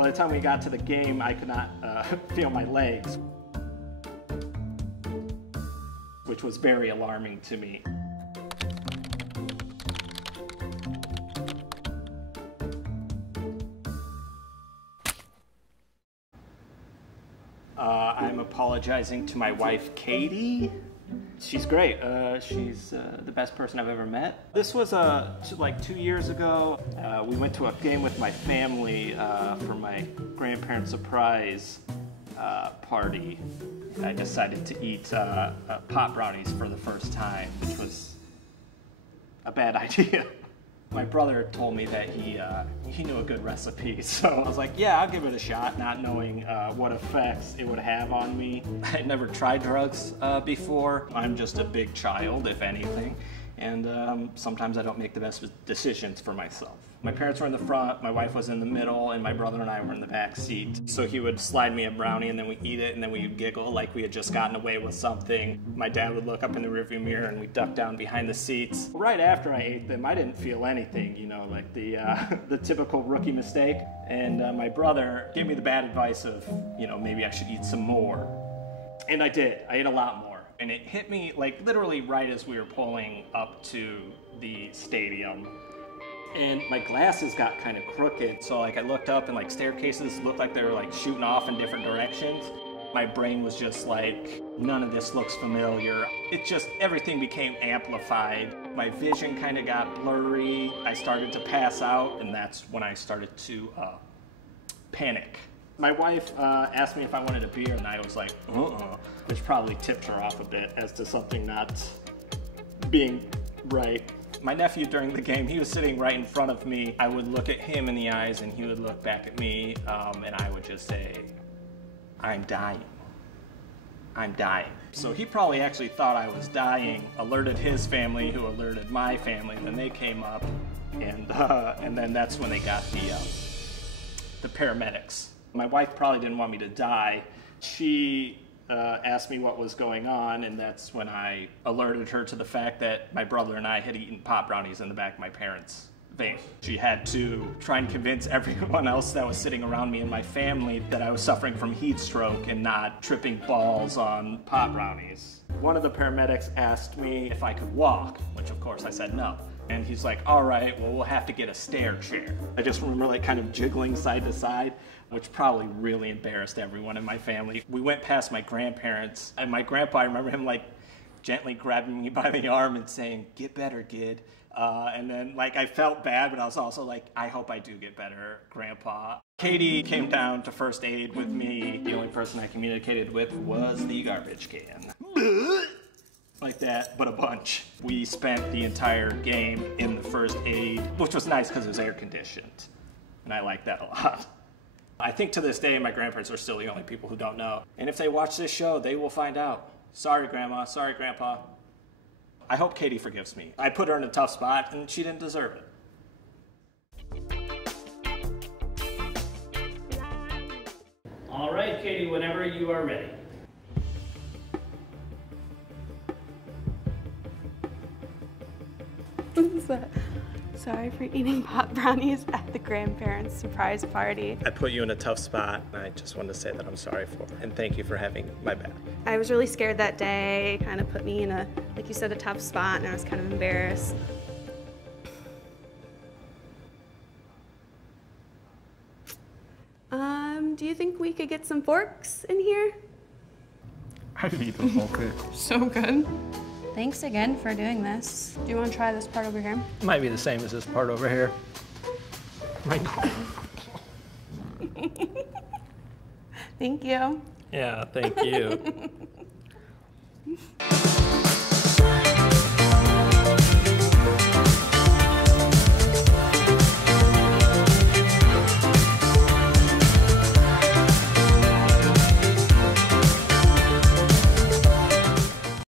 By the time we got to the game, I could not feel my legs, which was very alarming to me. I'm apologizing to my wife, Katie. She's great. She's the best person I've ever met. This was like 2 years ago. We went to a game with my family for my grandparents' surprise party. I decided to eat pot brownies for the first time, which was a bad idea. My brother told me that he knew a good recipe, so I was like, yeah, I'll give it a shot, not knowing what effects it would have on me. I'd never tried drugs before. I'm just a big child, if anything, and sometimes I don't make the best decisions for myself. My parents were in the front, my wife was in the middle, and my brother and I were in the back seat. So he would slide me a brownie, and then we'd eat it, and then we'd giggle like we had just gotten away with something. My dad would look up in the rearview mirror, and we'd duck down behind the seats. Right after I ate them, I didn't feel anything, you know, like the typical rookie mistake. And my brother gave me the bad advice of, you know, maybe I should eat some more. And I did. I ate a lot more. And it hit me, like, literally right as we were pulling up to the stadium. And my glasses got kind of crooked, so like I looked up and like staircases looked like they were like shooting off in different directions. My brain was just like, none of this looks familiar. It just, everything became amplified. My vision kind of got blurry. I started to pass out, and that's when I started to panic. My wife asked me if I wanted a beer, and I was like, which probably tipped her off a bit as to something not being right. My nephew during the game, he was sitting right in front of me. I would look at him in the eyes and he would look back at me, and I would just say, I'm dying. I'm dying. So he probably actually thought I was dying, alerted his family, who alerted my family, and then they came up, and then that's when they got the paramedics. My wife probably didn't want me to die. She asked me what was going on, and that's when I alerted her to the fact that my brother and I had eaten pot brownies in the back of my parents' van. She had to try and convince everyone else that was sitting around me and my family that I was suffering from heat stroke and not tripping balls on pot brownies. One of the paramedics asked me if I could walk, which of course I said no. And he's like, all right, well, we'll have to get a stair chair. I just remember like kind of jiggling side to side, which probably really embarrassed everyone in my family. We went past my grandparents, and my grandpa, I remember him like gently grabbing me by the arm and saying, get better, kid. And then like I felt bad, but I was also like, I hope I do get better, Grandpa. Katie came down to first aid with me. The only person I communicated with was the garbage can. Like that, but a bunch. We spent the entire game in the first aid, which was nice because it was air conditioned, and I like that a lot. I think to this day, my grandparents are still the only people who don't know. And if they watch this show, they will find out. Sorry, Grandma. Sorry, Grandpa. I hope Katie forgives me. I put her in a tough spot, and she didn't deserve it. All right, Katie, whenever you are ready. Sorry for eating pot brownies at the grandparents' surprise party. I put you in a tough spot, and I just wanted to say that I'm sorry for it, and thank you for having my back. I was really scared that day. It kind of put me in a, like you said, a tough spot, and I was kind of embarrassed. Do you think we could get some forks in here? I could eat the whole thing. So good. Thanks again for doing this. Do you want to try this part over here? It might be the same as this part over here. Thank you. Yeah, thank you.